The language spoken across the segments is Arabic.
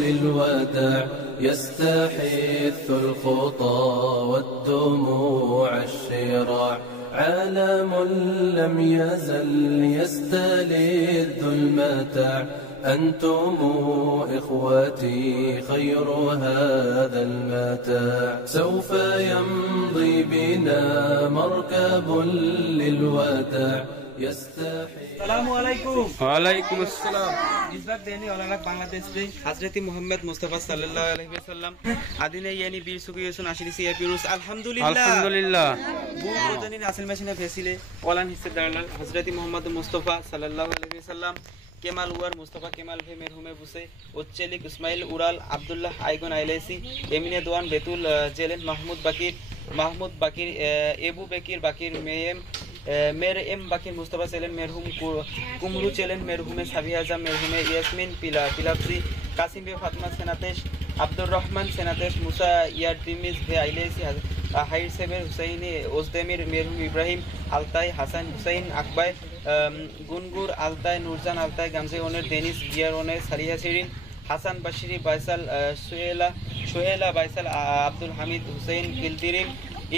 للوداع يستحث الخطى والدموع الشراع عالم لم يزل يستلذ المتاع أنتم إخوتي خير هذا المتاع سوف يمضي بنا مركب للوداع السلام عليكم. وعليكم السلام. इसबाग देने वाला लाख बांग्लादेश से हज़रत मोहम्मद मुस्तफ़ा सल्लल्लाहु अलैहि वसल्लम आदिने यानी बीर सुखियोसन आशिरिसी एपिरुस अल्हम्दुलिल्लाह बु प्रजनी नासिल मशीने फेसिले ओलान हिस्से दालाल हज़रत मोहम्मद मुस्तफ़ा सल्लल्लाहु अलैहि वसल्लम केमाल उवर मुस्तफ़ा केमाल भे मेरहुमे बुसे उच्चेलिक इस्माइल उराल अब्दुल्लाह आइगन आइलेसी एमिने दोआन बेतुल जेलेन महमूद बाकिर एबू बेकिर बाकिर मेम मेरे एम बाकिर मुस्तफ़ा चैलेन मेरहुम कुमरू चैलेन मेरहुमे साबिया आजम मेरहुमे यास्मीन पिलाफजी कासिम बे फातिमा सेनातेश अब्दुर रहमान सेनातेश मुसा यारदिमिज भे आइलेसी हाइर सेबर हुसैनी ओजदेमिर मेरहुम इब्राहिम आलताई हसन हुसैन আকবাই गुनगुर आलताई नूरजान आलताई गामजे ओनेर डेनिस गियार ओनेर सारिया सिरिन হাসান বাশিরি বাইসাল সোহেলা বাইসাল আব্দুল হামিদ হুসেইন ইলদিরিম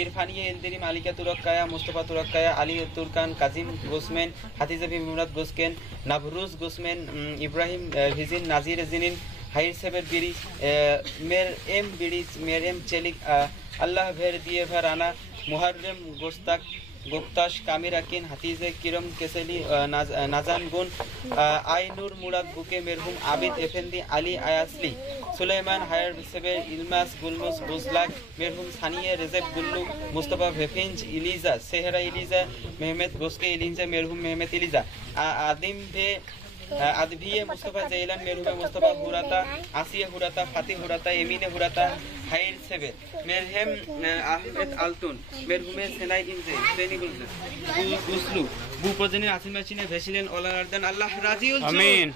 ইরফানিয়া ইলদিরিম আলিকা তুরক্কায়া মুস্তফা তুরক্কায়া আলী তুরকান কাজিম গোসমেন হাতিজা ভি মুরাদ গোসকেন নাভরুজ গোসমেন ইব্রাহিম ভিজিন নাজির জিনিন হাইর সেবের বিড়ি মের এম বিড়ি মের এম চেলিক আল্লাহ ভের দিয়ে ভের আনা মুহাররেম গোস্তাক गुप्ताश कामिर अकीन हतीजे किरम केसेली नाजान गुन आइनुर मुराद बुके मेरहुम आबिद एफेंदी अली आयासली सुलेमान हायर सेबे इल्मास गुलमुस बुजलाक मेरहुम सानिया रेजेब गुल्लू मुस्तफा भेफिंज इलिजा सेहरा इलिजा मेहमेद गोस्के इलिजा मेरहुम मेहमेद इलिजा आदिम भे आदभिये मुस्तफा जैलान मेरहुमे मुस्तफा हुराता आसिया हुराता फाति हुराता एमिने हुराता हाइर सेबे मेरहेम अहमेद आलतुन मेरहुमे सेनाई इनजे हुसैनी गुस्लू बु प्रजनी आसिम माचिने भेसिलेन ओलारदान अल्लाह राजी होल आमीन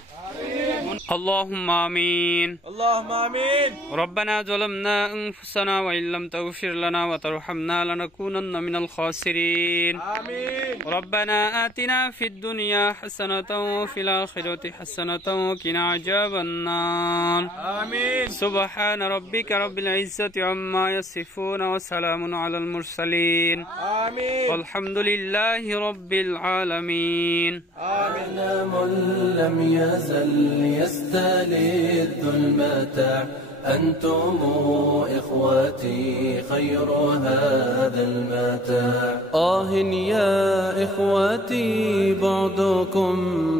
اللهم آمين اللهم آمين ربنا ظلمنا أنفسنا وإن لم تغفر لنا وترحمنا لنكونن من الخاسرين آمين ربنا آتنا في الدنيا حسنة وفي الآخرة حسنة وقنا عذاب النار آمين سبحان ربك رب العزة عما يصفون وسلام على المرسلين آمين والحمد لله رب العالمين آمين لم يزل يستلذ المتاع أنتم إخوتي خير هذا المتاع يا إخوتي بعدكم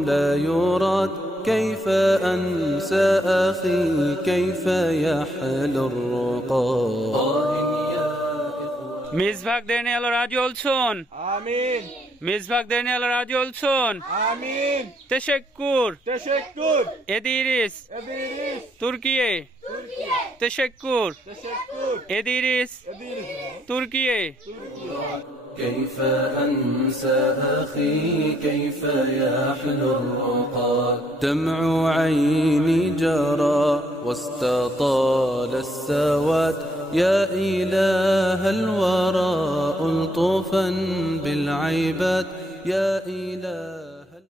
لا يراد كيف أنسى أخي كيف يحل الرقاد Misbak Daniel Radio olsun. آمين Misbak Daniel Radio olsun. آمين Teşekkür. تشكر Ediriz. إدريس Türkiye. Teşekkür. تشكر Ediriz. Türkiye. كيف أنسى أخي كيف يحلو الرقاد دمع عيني جرى واستطال السواد يا إله الورى ألطفا بالعباد يا إله